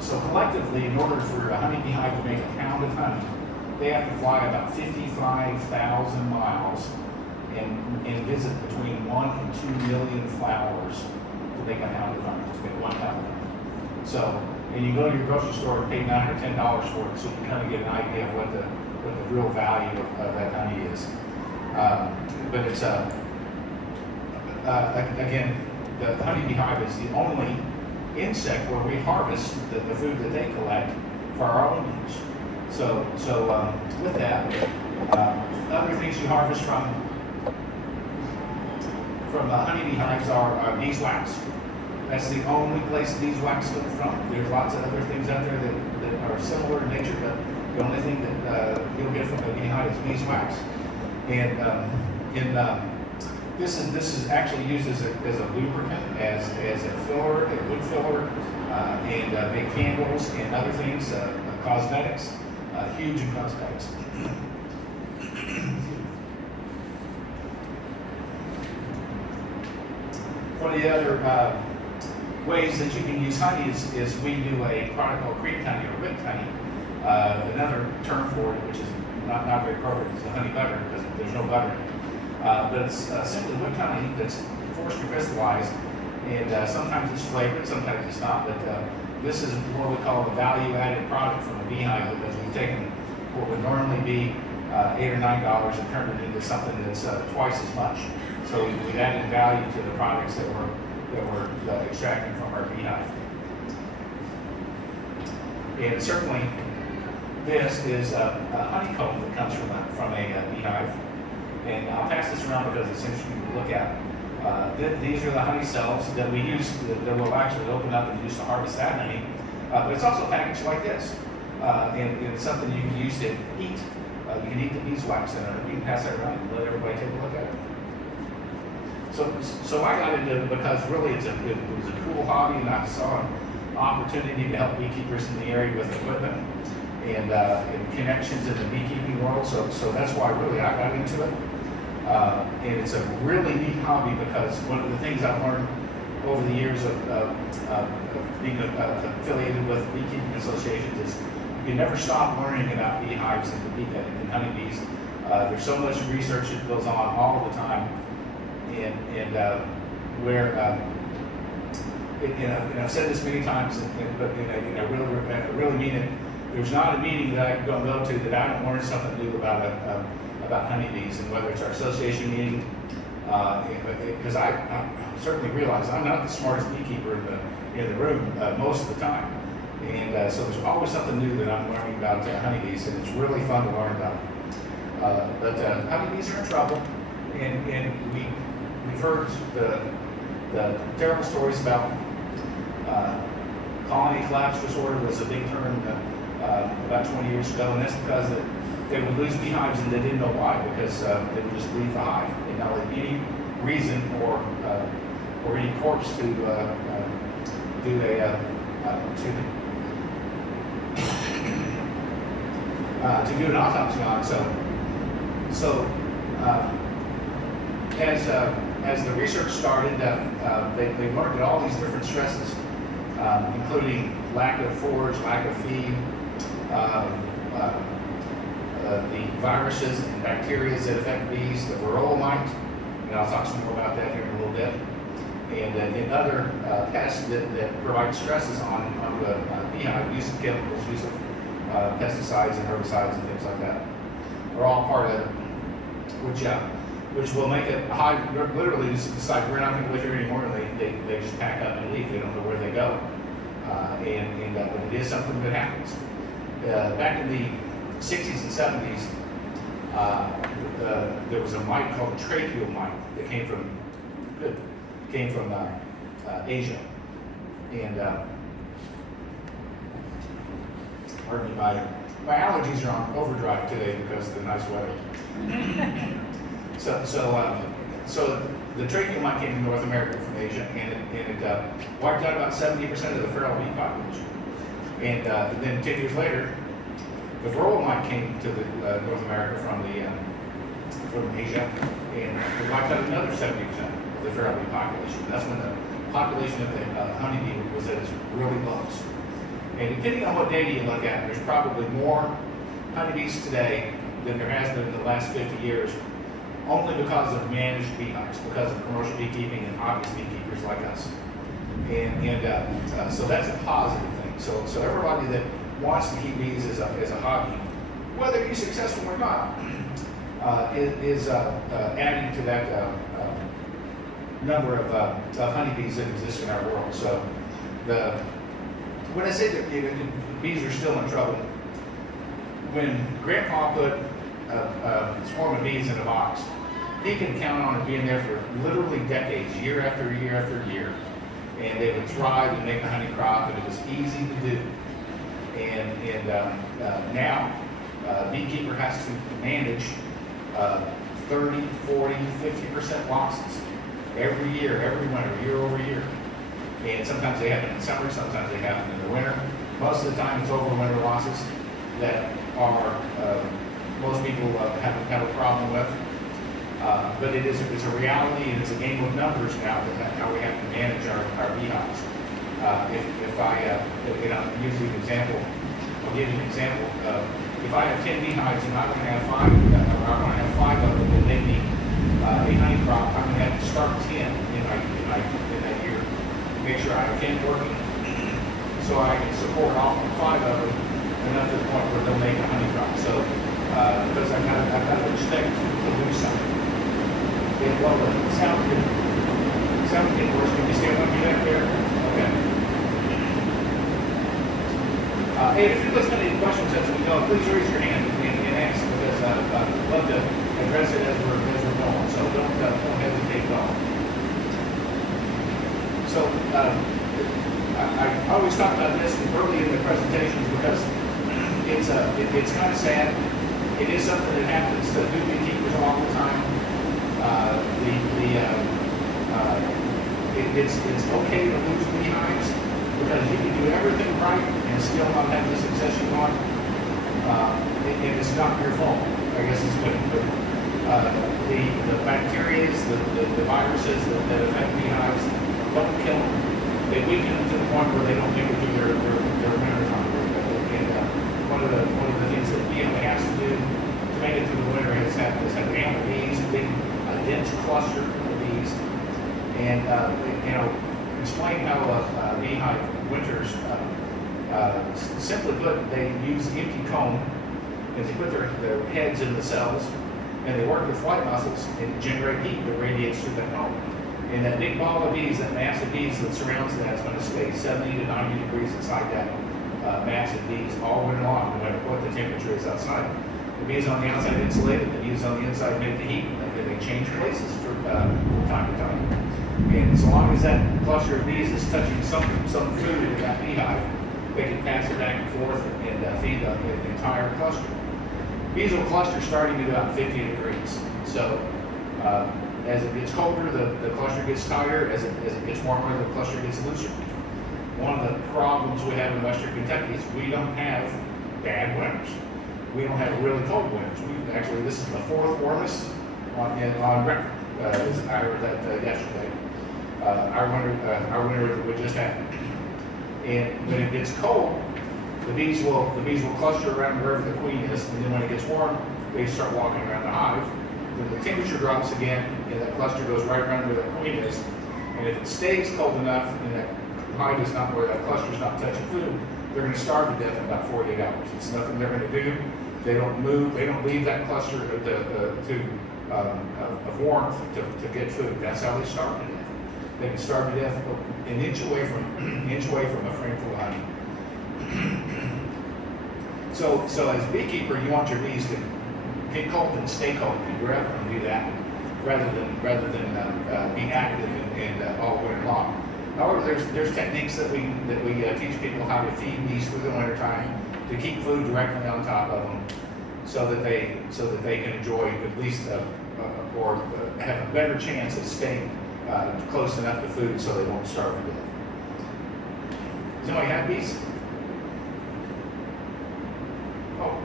So collectively, in order for a honeybee hive to make a pound of honey, they have to fly about 55,000 miles and visit between 1 and 2 million flowers to make a pound of honey, to make 1 pound of honey. So, and you go to your grocery store and pay $9 or $10 for it, so you can kind of get an idea of what the real value of that honey is. But it's again, the honeybee hive is the only insect where we harvest the food that they collect for our own use. So with that, other things you harvest from honeybee hives are beeswax. That's the only place beeswax comes from. There's lots of other things out there that are similar in nature, but the only thing that you'll get from a bee hive is beeswax. And this is actually used as a lubricant, as a filler, a wood filler, and make candles and other things, cosmetics, huge in cosmetics. One of the other ways that you can use honey is we do a product called cream honey or whipped honey. Another term for it, which is not very appropriate, is the honey butter, because there's no butter in it. But it's simply whipped honey that's forced to crystallize, and sometimes it's flavored, sometimes it's not. But this is what we call a value-added product from a beehive, because we've taken what would normally be $8 or $9 and turned it into something that's twice as much. So we've added value to the products that we're extracting from our beehive. And certainly, this is a honeycomb that comes from a beehive. And I'll pass this around because it's interesting to look at. These are the honey cells that we use, that we'll actually open up and use to harvest that honey. But it's also packaged like this. And it's something you can use to eat. You can eat the beeswax in it. You can pass that around and let everybody take a look at it. So I got into it because really it was a cool hobby, and I saw an opportunity to help beekeepers in the area with equipment and connections in the beekeeping world. So that's why really I got into it. And it's a really neat hobby, because one of the things I've learned over the years of being affiliated with beekeeping associations is you can never stop learning about beehives and honeybees. There's so much research that goes on all the time, and I've said this many times, but I really mean it. There's not a meeting that I can go to that I don't learn something new about honeybees, and whether it's our association meeting, because I certainly realize I'm not the smartest beekeeper in the room most of the time, and so there's always something new that I'm learning about honeybees, and it's really fun to learn about. But honeybees are in trouble, and we've heard the terrible stories about colony collapse disorder was a big term about 20 years ago, and that's because they would lose beehives and they didn't know why, because they would just leave the hive, and not like any reason or any corpse to do an autopsy on. So as the research started, they learned that all these different stresses, including lack of forage, lack of feed, the viruses and bacteria that affect bees, the varroa mite, and I'll talk some more about that here in a little bit, and other pests that provide stresses on the beehive, use of chemicals, use of pesticides and herbicides and things like that, are all part of it, which will make a hive literally decide we're not going to live here anymore, and they just pack up and leave. They don't know where they go, but it is something that happens. Back in the 60s and 70s, there was a mite called the tracheal mite that came from Asia, and pardon me, my allergies are on overdrive today because of the nice weather. So the tracheal mite came from North America from Asia, and it wiped out about 70% of the feral bee population. And then 10 years later, the varroa mite came to North America from Asia, and it wiped out another 70% of the feral bee population. That's when the population of the honeybee was at its really lowest. And depending on what data you look at, there's probably more honeybees today than there has been in the last 50 years, only because of managed beehives, because of commercial beekeeping and hobbyist beekeepers like us. So that's a positive thing. So everybody that wants to keep bees as a hobby, whether you're successful or not, is adding to that number of honeybees that exist in our world. So when I say that the bees are still in trouble, when Grandpa put a swarm of bees in a box, he can count on it being there for literally decades, year after year after year. And they would thrive and make a honey crop, and it was easy to do. And now, a beekeeper has to manage 30, 40, 50% losses every year, every winter, year over year. And sometimes they happen in summer, sometimes they happen in the winter. Most of the time, it's overwinter losses that are most people have a problem with. But it's a reality, and it's a game of numbers now that how we have to manage our beehives. If I'll give you an example. If I have 10 beehives and I want to have 5, or I want to have 5 of them that make me a honey crop, I'm going to have to start 10 in that year. Make sure I have 10 working, so I can support all 5 of them enough to the point where they'll make a honey crop. So because I've got to expect to lose something. Well, the sound getting worse. Can you stand up me back there? Okay. Hey, if anybody's got any questions as we go, please raise your hand and ask, because I'd love to address it as we're going. So don't hesitate at all. So I always talk about this early in the presentations because it's kind of sad. It is something that happens to new beekeepers all the time. It's okay to lose beehives because you can do everything right and still not have the success you want. And it's not your fault. I guess it's good. The bacteria, the viruses that affect beehives don't kill them. They weaken them to the point where they don't make it through their winter time. And one of the things that beehive has to do to make it through the winter is have ample bees, a dense cluster of bees, and explain how a beehive winters. Simply put, they use the empty comb and they put their heads in the cells, and they work with flight muscles and generate heat that radiates through that comb. And that big ball of bees, that mass of bees that surrounds that, is going to stay 70 to 90 degrees inside that mass of bees all winter long, no matter what the temperature is outside. The bees on the outside insulated, the bees on the inside make the heat, and they change places from time to time. And so long as that cluster of bees is touching some food in that beehive, they can pass it back and forth and feed the entire cluster. Bees will cluster starting at about 50 degrees. So as it gets colder, the cluster gets tighter. As it gets warmer, the cluster gets looser. One of the problems we have in Western Kentucky is we don't have bad winters. We don't have really cold winters. Actually, this is the 4th warmest on record. I heard that yesterday. Our winter that we just had. And when it gets cold, the bees will cluster around wherever the queen is, and then when it gets warm, they start walking around the hive. When the temperature drops again, and that cluster goes right around where the queen is, and if it stays cold enough, and that hive is not where that cluster is not touching food, they're going to starve to death in about 48 hours. It's nothing they're going to do. They don't move. They don't leave that cluster of warmth to get food. That's how they starve to death. They can starve to death an inch away from a frame full of honey. So as a beekeeper, you want your bees to get cold and stay cold. You'd rather them do that rather than be active and all winter long. However, there's techniques that we teach people how to feed bees through the wintertime to keep food directly on top of them, so that they can enjoy at least or have a better chance of staying close enough to food so they won't starve to death. Does anybody have bees? Oh,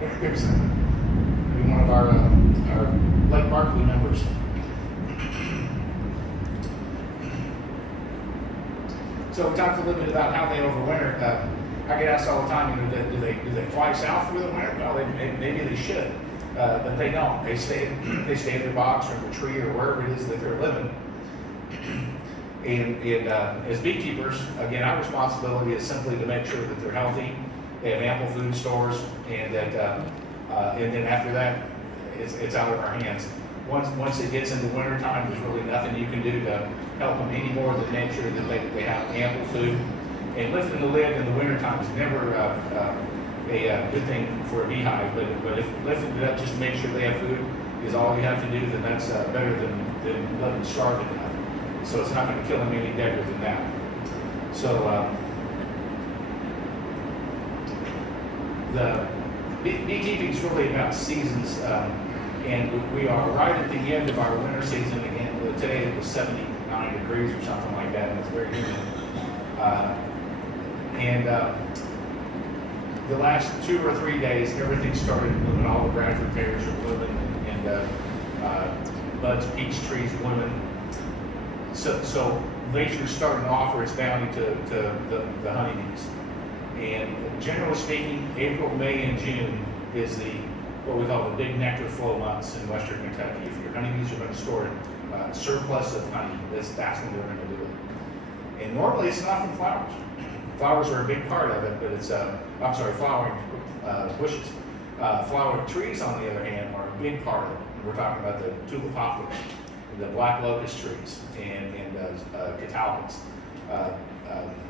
there's one of our Lake Barkley members. So we talked a little bit about how they overwinter. I get asked all the time, do they fly south through the winter? Well, maybe they should, but they don't. They stay in their box or the tree or wherever it is that they're living. And as beekeepers, again, our responsibility is simply to make sure that they're healthy, they have ample food stores, and that and then after that, it's out of our hands. Once it gets into wintertime, there's really nothing you can do to help them any more than make sure that they have ample food. And lifting the lid in the wintertime is never a good thing for a beehive, but if lifting it up just to make sure they have food is all you have to do, then that's better than letting them starve to death. So it's not going to kill them any deader than that. So the beekeeping is really about seasons, and we are right at the end of our winter season again. Today it was 79 degrees or something like that, and it's very humid. The last 2 or 3 days, everything started blooming. All the Bradford pears are blooming, and buds, peach trees blooming. So nature's starting to offer its bounty to the honeybees. And generally speaking, April, May, and June is what we call the big nectar flow months in western Kentucky. If your honeybees are going to store a surplus of honey, that's when they're going to do it. And normally it's not from flowers. Flowers are a big part of it, but it's, flowering bushes. Flowering trees, on the other hand, are a big part of it. We're talking about the tulip poplars, the black locust trees, and catalpas,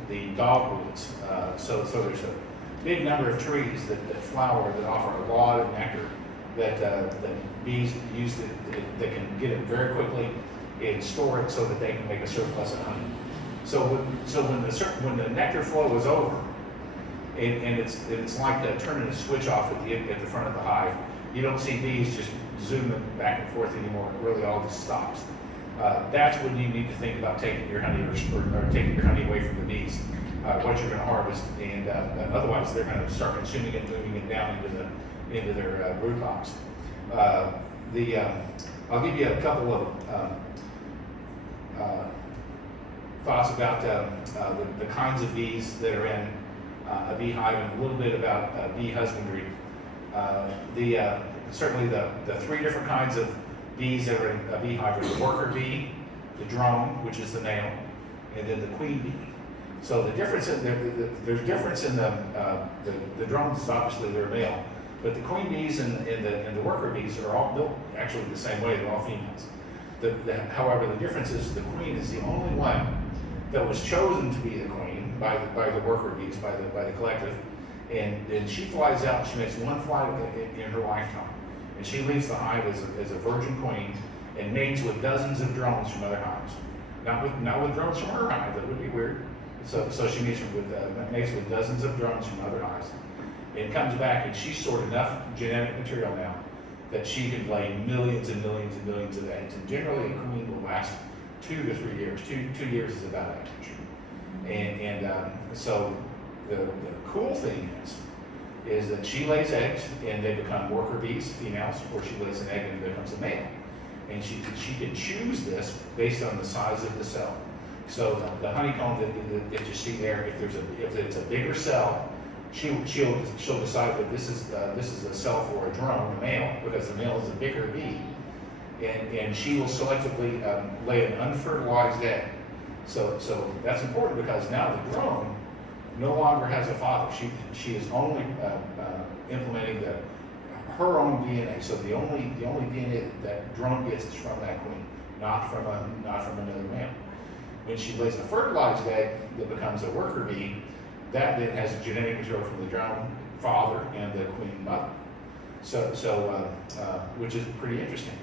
the dogwoods. So there's a big number of trees that flower that offer a lot of nectar that bees use that can get it very quickly and store it so that they can make a surplus of honey. So when the nectar flow is over, and it's like turning a switch off at the front of the hive, you don't see bees just zooming back and forth anymore. It really all just stops. That's when you need to think about taking your honey or taking your honey away from the bees, what you're going to harvest, and otherwise they're going to start consuming it, moving it down into their brood box. I'll give you a couple of thoughts about the kinds of bees that are in a beehive, and a little bit about bee husbandry. Certainly the 3 different kinds of bees that are in a beehive are the worker bee, the drone, which is the male, and then the queen bee. So the difference there's difference in the drones is obviously they're male, but the queen bees and the worker bees are all built actually the same way. They're all females. However, the difference is the queen is the only one that was chosen to be the queen by the worker bees, by the collective, and she flies out. She makes one flight in her lifetime, and she leaves the hive as a virgin queen and mates with dozens of drones from other hives. Not with drones from her hive. That would be weird. So she mates with dozens of drones from other hives, and comes back, and she's stored enough genetic material now that she can lay millions and millions and millions of eggs. And generally, a queen will last 2 to 3 years. 2 years is about average. So the cool thing is that she lays eggs and they become worker bees, females, or she lays an egg and it becomes a male. And she can choose this based on the size of the cell. So the honeycomb that you see there, if it's a bigger cell, she'll decide that this is a cell for a drone, a male, because the male is a bigger bee. And she will selectively lay an unfertilized egg. So that's important because now the drone no longer has a father. She is only implementing her own DNA. So the only DNA that drone gets is from that queen, not from another male. When she lays a fertilized egg that becomes a worker bee, that then has genetic material from the drone father and the queen mother. So which is pretty interesting.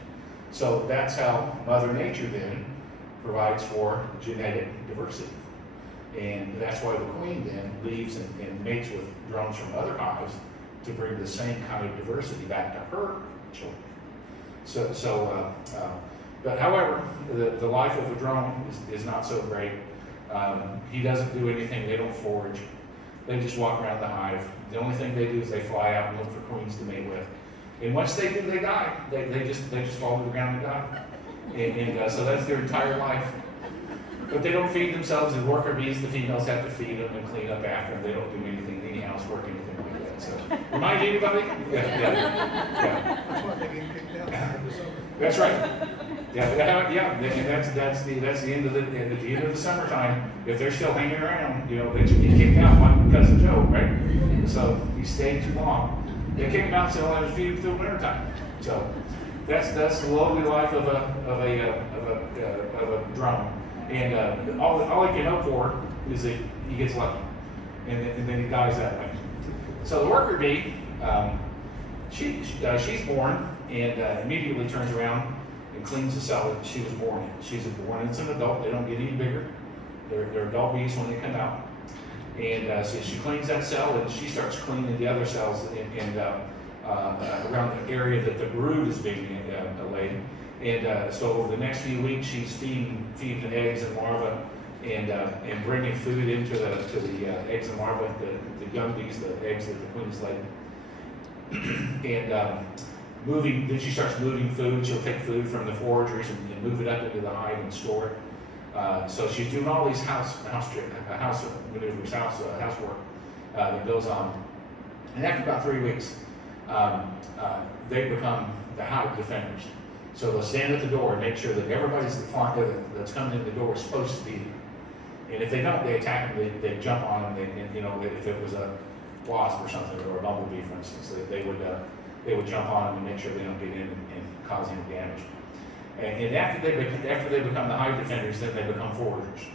So that's how Mother Nature then provides for genetic diversity. And that's why the queen then leaves and mates with drones from other hives to bring the same kind of diversity back to her children. But however, the life of a drone is not so great. He doesn't do anything. They don't forage. They just walk around the hive. The only thing they do is they fly out and look for queens to mate with. And once they do, they die. They just fall to the ground and die. And so that's their entire life. But they don't feed themselves. The worker bees, the females have to feed them and clean up after them. They don't do anything. So, remind anybody? Yeah. That's why they get kicked out in the summer. That's right. Yeah, and that's the end of at the end of the summertime. If they're still hanging around, they should get kicked out like Cousin Joe, right? So he stayed too long. They kicked him out so they'll have to feed him through wintertime. So that's the lowly life of a drone. And all I can hope for is that he gets lucky, and then he dies that way. So the worker bee, she's born and immediately turns around and cleans the cell that she was born in. She's born as an adult. They don't get any bigger. They're adult bees when they come out. And so she cleans that cell, and she starts cleaning the other cells and around the area that the brood is being laid. And so over the next few weeks, she's feeding the eggs and larvae and bringing food into the eggs and larvae, the young bees, the eggs that the queen's laid. And then she starts moving food. She'll take food from the foragers and move it up into the hive and store it. So she's doing all these house maneuvers, housework that goes on. And after about 3 weeks, they become the hive defenders. So they'll stand at the door and make sure that everybody's that's coming in the door is supposed to be there. And if they don't, they attack them. They jump on them. If it was a wasp or something, or a bumblebee, for instance, they would jump on them and make sure they don't get in and cause any damage. And after they become the hive defenders, then they become foragers.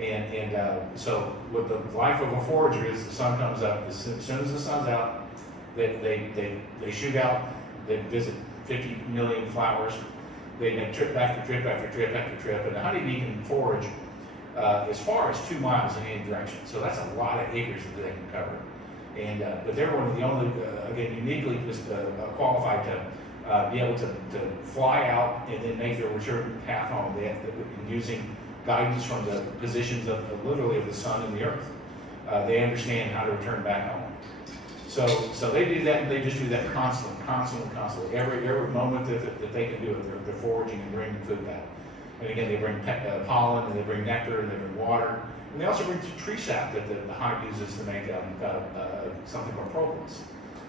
And so what the life of a forager is, the sun comes up. As soon as the sun's out, they shoot out. They visit 50 million flowers. They make trip after trip after trip after trip. And the honeybee can forage as far as 2 miles in any direction. So that's a lot of acres that they can cover. And but they're one of the only, again, uniquely qualified to be able to fly out and then make their return path home. They have to, using guidance from the positions of literally of the sun and the earth. They understand how to return back home. So they do that, and they just do that constantly. Every moment that they can do it, they're foraging and bringing food back. And again, they bring pollen, and they bring nectar, and they bring water. And they also bring tree sap that the hive uses to make something called propolis,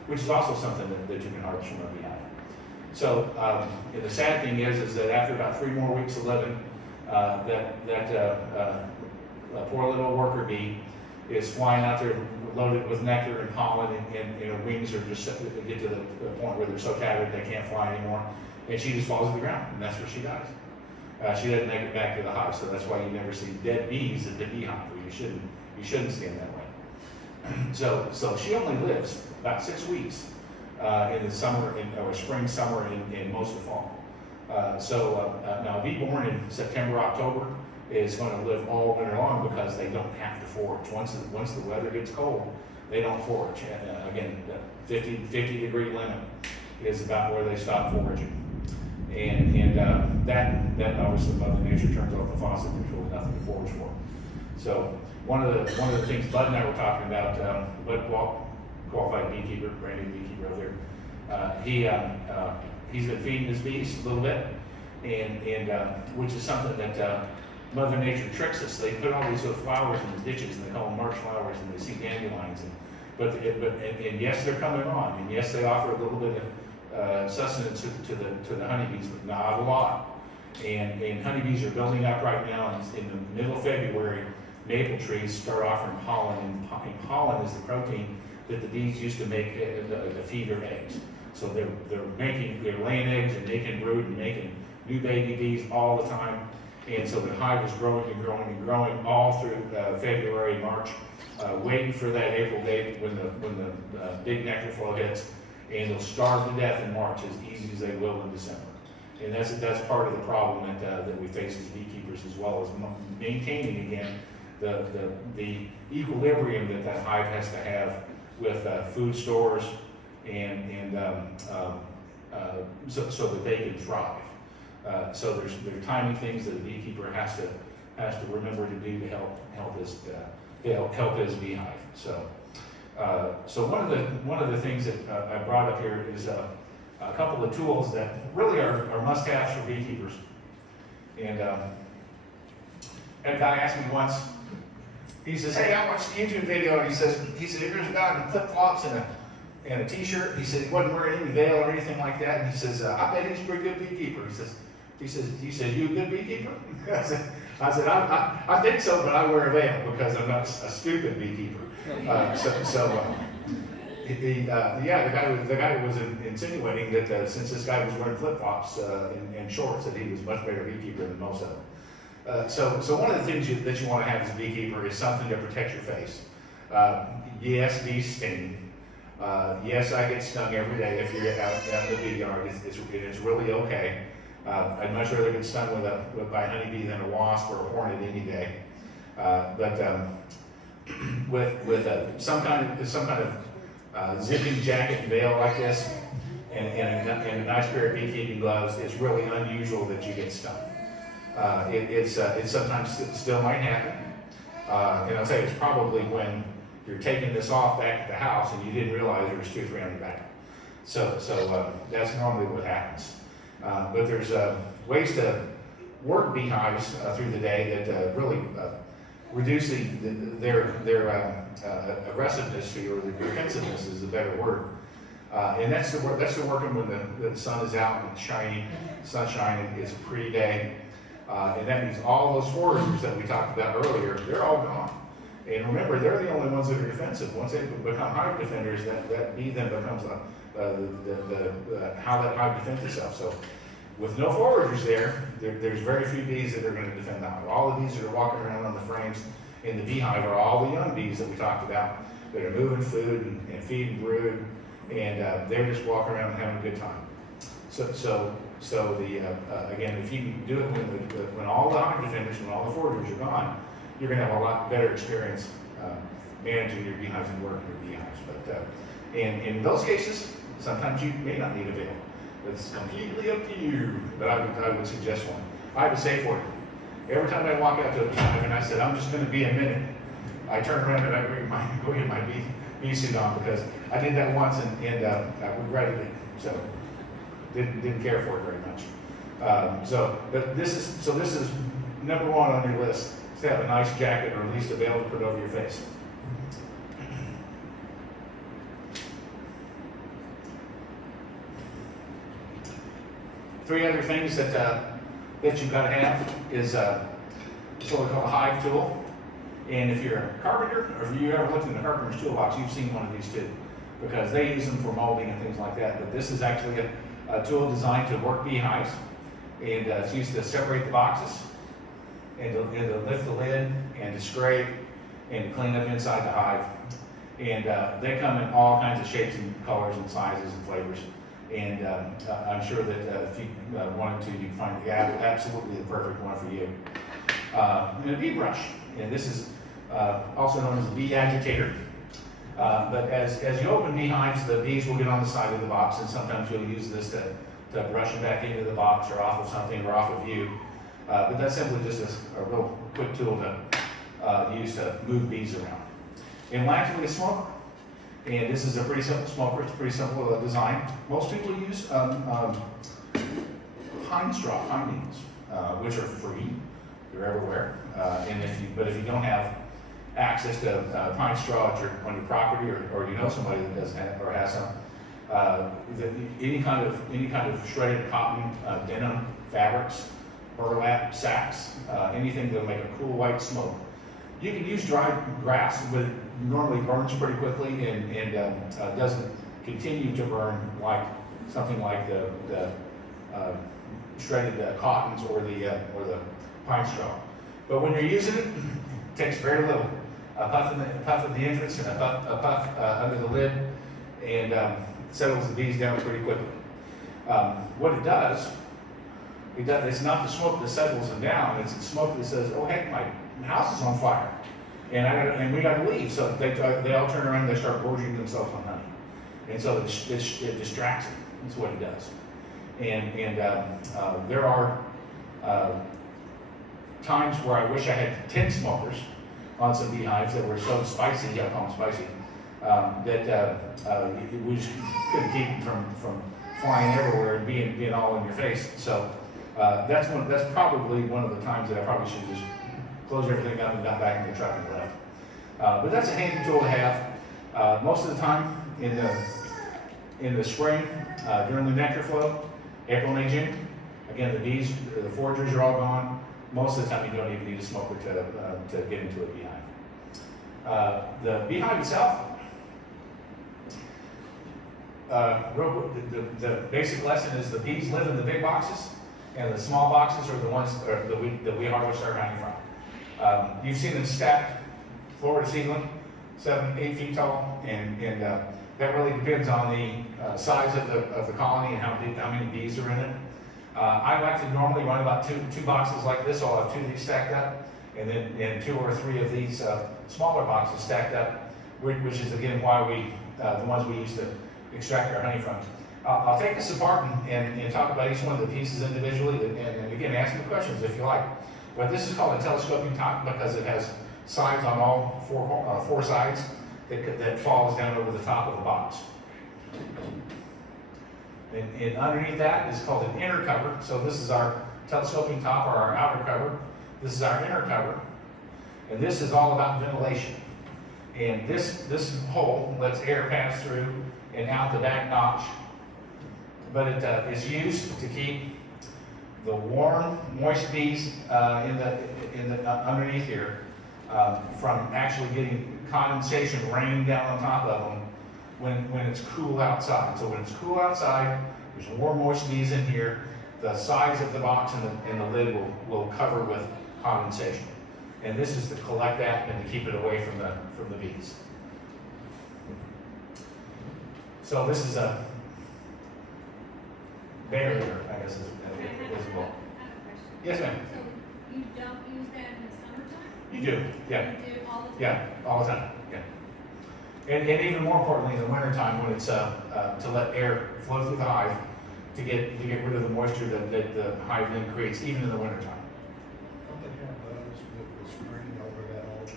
which is also something that you can harvest from a beehive. So the sad thing is that after about 3 more weeks of living, that poor little worker bee is flying out there loaded with nectar and pollen, and her wings are just get to the point where they're so tattered they can't fly anymore, and she just falls to the ground, and that's where she dies. She doesn't make it back to the hive, so that's why you never see dead bees at the beehive. You shouldn't stand that way. So she only lives about 6 weeks in the summer, or spring, summer, and most of the fall. Now a bee born in September, October is going to live all winter long because they don't have to forage. Once the weather gets cold, they don't forage. And again, the 50 degree limit is about where they stop foraging. And that obviously Mother Nature turns off the faucet. There's really nothing to forage for. So one of the things Bud and I were talking about, Bud qualified beekeeper, brand new beekeeper over there. He's been feeding his bees a little bit, and which is something that Mother Nature tricks us. They put all these little flowers in the ditches, and they call them March flowers, and they see dandelions. But yes, they're coming on, and yes, they offer a little bit of sustenance to the honeybees, but not a lot. And honeybees are building up right now. And in the middle of February, maple trees start offering pollen, and pollen is the protein that the bees used to make to feed their eggs. So they're laying eggs and making brood and making new baby bees all the time. And so the hive is growing and growing and growing all through February, March, waiting for that April date when the big nectar flow hits, and they'll starve to death in March as easy as they will in December. And that's part of the problem that we face as beekeepers, as well as maintaining again the equilibrium that hive has to have with food stores and so that they can thrive. So there are timing things that a beekeeper has to remember to do to help his beehive. So one of the things that I brought up here is a couple of tools that really are must-haves for beekeepers. And a guy asked me once. He says, "Hey, I watched a YouTube video," and he said, "Here's a guy in flip-flops and and a t-shirt. He said he wasn't wearing any veil or anything like that. And he says, I bet he's a pretty good beekeeper. He says, you a good beekeeper? I said, I think so, but I wear a veil because I'm not a stupid beekeeper. The guy was insinuating that since this guy was wearing flip-flops and shorts, that he was a much better beekeeper than most of them. So one of the things that you want to have as a beekeeper is something to protect your face. Yes, bees sting. Yes, I get stung every day if you're out in the bee yard. It's really okay. I'd much rather get stung by a honeybee than a wasp or a hornet any day. With some kind of zipping jacket and veil like this, and a nice pair of beekeeping gloves, it's really unusual that you get stung. It sometimes still might happen, and I'll tell you, it's probably when you're taking this off back at the house and you didn't realize there was 2 or 3 on your back. So that's normally what happens. But there's ways to work beehives through the day that really reduce their aggressiveness, or the defensiveness is the better word. And that's the working when the sun is out and it's shining, sunshine, and it's a pretty day. And that means all those foragers that we talked about earlier, they're all gone. And remember, they're the only ones that are defensive. Once they become hive defenders, that bee then becomes how that hive defends itself. So with no foragers there's very few bees that are going to defend the hive. All the bees that are walking around on the frames in the beehive are all the young bees that we talked about that are moving food and feeding brood, and they're just walking around and having a good time. Again, if you can do it when all the hive defenders, when all the foragers are gone, you're going to have a lot better experience managing your beehives and working your beehives. But in those cases, sometimes you may not need a veil. It's completely up to you, but I would suggest one. I have a safe word. Every time I walk out to a beehive and I said, I'm just going to be a minute, I turn around and I go get my bee suit on, because I did that once and I regretted it. So didn't care for it very much. But this is number 1 on your list. To have a nice jacket, or at least a veil to put over your face. Three other things that you've got to have is what we call a hive tool. And if you're a carpenter, or if you ever looked in the carpenter's toolbox, you've seen one of these too, because they use them for molding and things like that. But this is actually a tool designed to work beehives, and it's used to separate the boxes, and to lift the lid, and to scrape, and to clean up inside the hive. And they come in all kinds of shapes and colors and sizes and flavors. And I'm sure that if you wanted to, you can find absolutely the perfect one for you. And a bee brush, and this is also known as a bee agitator. But as you open beehives, the bees will get on the side of the box, and sometimes you'll use this to brush them back into the box, or off of something, or off of you. But that's simply just a real quick tool to use to move bees around. And lastly, a smoker. And this is a pretty simple smoker. It's a pretty simple design. Most people use pine needles, which are free. They're everywhere. But if you don't have access to pine straw on your property, or you know somebody that does have, or has some, any kind of shredded cotton, denim fabrics, burlap sacks, anything that'll make a cool white smoke. You can use dry grass, but it normally burns pretty quickly and doesn't continue to burn like something like the shredded cottons or the pine straw. But when you're using it, it takes very little. A puff at the entrance and a puff under the lid, and settles the bees down pretty quickly. What it does, it's not the smoke that settles them down, it's the smoke that says, oh heck, my house is on fire, and we got to leave. So they all turn around and they start gorging themselves on honey. And so it distracts them. That's what it does. And there are times where I wish I had 10 smokers on some beehives that were so spicy, I call them spicy, that we just couldn't keep them from flying everywhere and being all in your face. So that's probably one of the times that I probably should just close everything up and got back in the truck and left. But that's a handy tool to have. Most of the time in the in the spring, during the nectar flow, April, May, June. Again, the bees, the foragers are all gone. Most of the time, you don't even need a smoker to get into a beehive. The beehive itself, the basic lesson is the bees live in the big boxes, and the small boxes are the ones that we harvest our honey from. You've seen them stacked, Florida seedling, 7, 8 feet tall, and that really depends on the size of the colony and how many bees are in it. I like to normally run about two boxes like this. I'll have 2 of these stacked up, and then 2 or 3 of these smaller boxes stacked up, which is again why the ones we use to extract our honey from. I'll take this apart and talk about each one of the pieces individually, and again, ask me questions if you like. But this is called a telescoping top because it has sides on all 4 sides that falls down over the top of the box. And underneath that is called an inner cover. So this is our telescoping top, or our outer cover. This is our inner cover. And this is all about ventilation. And this hole lets air pass through and out the back notch. But it is used to keep the warm, moist bees in the underneath here from actually getting condensation raining down on top of them when it's cool outside. So when it's cool outside, there's warm, moist bees in here. The sides of the box and the lid will cover with condensation. And this is to collect that and to keep it away from the bees. So this is a barrier, I guess, is well. I have a question. Yes, ma'am. So you don't use that in the summertime? You do, yeah. You do all the time? Yeah, all the time, yeah. And even more importantly, in the wintertime, when it's to let air flow through the hive to get rid of the moisture that the hive then creates, even in the wintertime. Don't they have those with the screen over that all as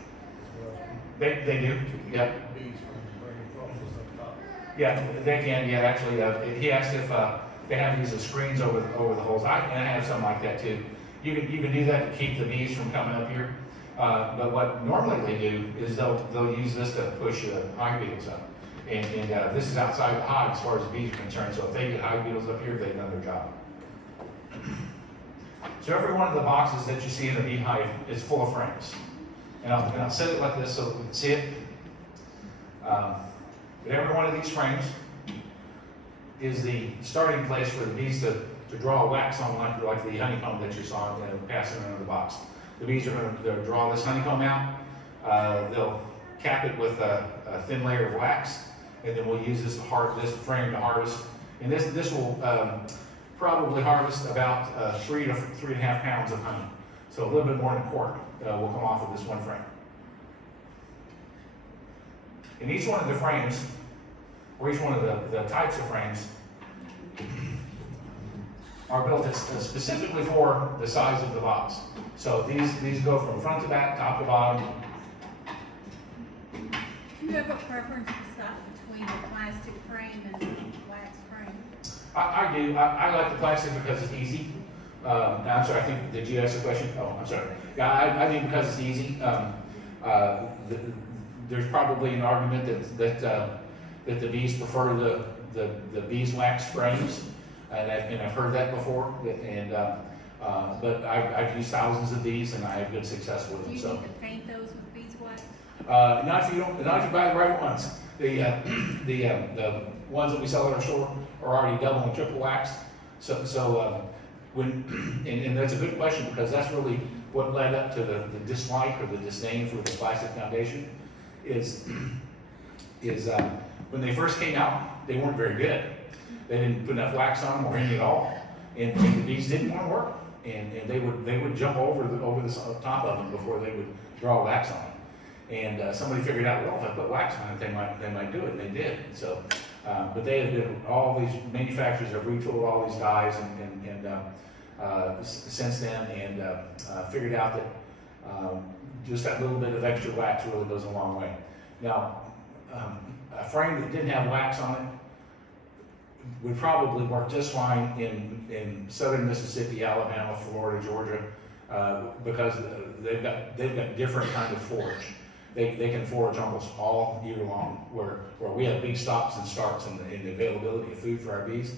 well? They do, yeah. Bees from bringing problems up top. Yeah, they can, yeah, actually, he asked if they have these as screens over the holes. I have some like that too. You can do that to keep the bees from coming up here. But what normally they do is they'll use this to push the hive beetles up. And this is outside the hive as far as the bees are concerned. So if they get hive beetles up here, they've done their job. So every one of the boxes that you see in a beehive is full of frames. And I'll set it like this so we can see it. But every one of these frames is the starting place for the bees to draw wax on, like the honeycomb that you saw passing under the box. The bees are going to draw this honeycomb out. They'll cap it with a thin layer of wax, and then we'll use this frame to harvest. And this will probably harvest about 3 to 3.5 pounds of honey. So a little bit more than a quart will come off of this one frame. In each one of the frames, or each one of the types of frames, are built specifically for the size of the box. So these go from front to back, top to bottom. Do you have a preference between the plastic frame and the wax frame? I do. I like the plastic because it's easy. I'm sorry, I think, did you ask a question? Oh, I'm sorry. Yeah, I do because it's easy. There's probably an argument that the bees prefer the beeswax frames, and I've heard that before. But I've used thousands of these, and I have good success with them. Do you So need to paint those with beeswax? not if you buy the right ones. The ones that we sell at our store are already double and triple waxed. So when and that's a good question, because that's really what led up to the dislike or the disdain for the plastic foundation. Is when they first came out, they weren't very good. They didn't put enough wax on them or any at all, and the bees didn't want to work, and they would jump over the top of them before they would draw wax on them. And somebody figured out, well, if I put wax on it, they might do it, and they did. So, but they have been, all these manufacturers have retooled all these dyes and since then, and figured out that just that little bit of extra wax really goes a long way. Now, a frame that didn't have wax on it would probably work just fine in southern Mississippi, Alabama, Florida, Georgia, because they've got different kind of forage. they can forage almost all year long, where we have big stops and starts in the availability of food for our bees.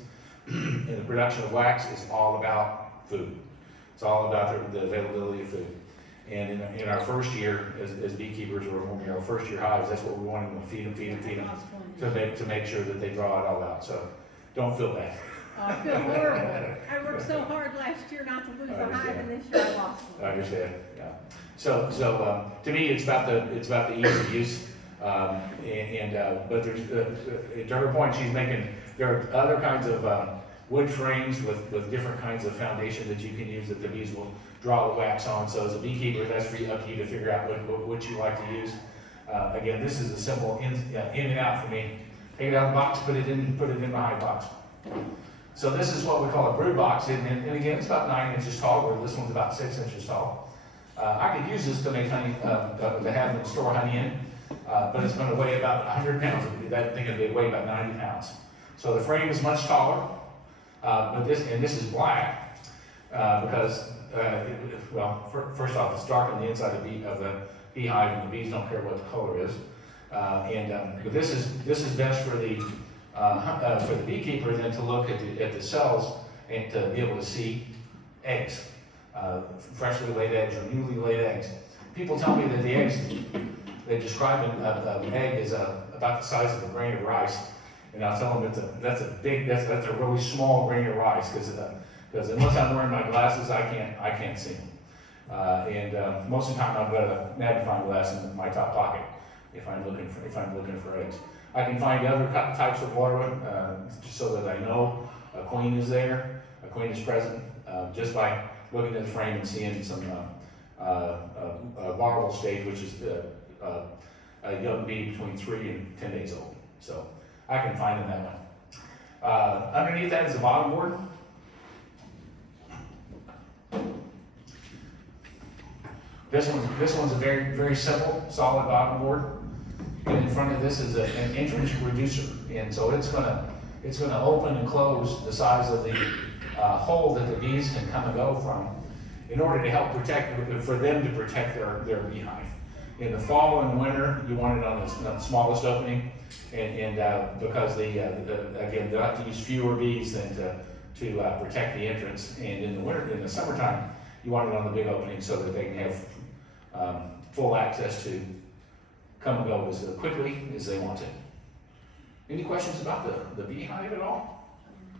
And the production of wax is all about food. It's all about the availability of food. And in our first year as beekeepers, or when we are first year hives, that's what we want them to feed them, to make sure that they draw it all out. So don't feel bad. Oh, I feel horrible. I worked so hard last year not to lose a hive, and this year I lost I one. understand, yeah. So to me, it's about the ease of use. But there's, to her point, she's making, there are other kinds of wood frames with different kinds of foundation that you can use that the bees will draw the wax on. So as a beekeeper, that's up to you to figure out what you like to use. Again, this is a simple in and out for me. Take it out of the box, put it in my hive box. So this is what we call a brood box, and again, it's about 9 inches tall, where this one's about 6 inches tall. I could use this to make honey, to have them store honey in, but it's going to weigh about 100 pounds. That thing would weigh about 90 pounds. So the frame is much taller, but this is black because, well, first off, it's dark on the inside of the beehive, and the bees don't care what the color is. But this is best for the beekeeper then to look at the cells and to be able to see eggs, freshly laid eggs or newly laid eggs. People tell me that the eggs, they describe an egg as about the size of a grain of rice, and I'll tell them that's a really small grain of rice, because unless I'm wearing my glasses, I can't see them. Most of the time I've got a magnifying glass in my top pocket if I'm looking for eggs. I can find other types of larvae, just so that I know a queen is there, a queen is present, just by looking at the frame and seeing some larval stage, which is a young bee between 3 and 10 days old. So I can find them that way. Underneath that is a bottom board. This one's a very, very simple, solid bottom board. And in front of this is an entrance reducer, and so it's gonna open and close the size of the hole that the bees can come and go from, in order to help for them to protect their beehive. In the fall and winter, you want it on the smallest opening, and because again, they'll have to use fewer bees than to protect the entrance. And in the summertime, you want it on the big opening so that they can have full access to come and go as quickly as they want to. Any questions about the beehive at all?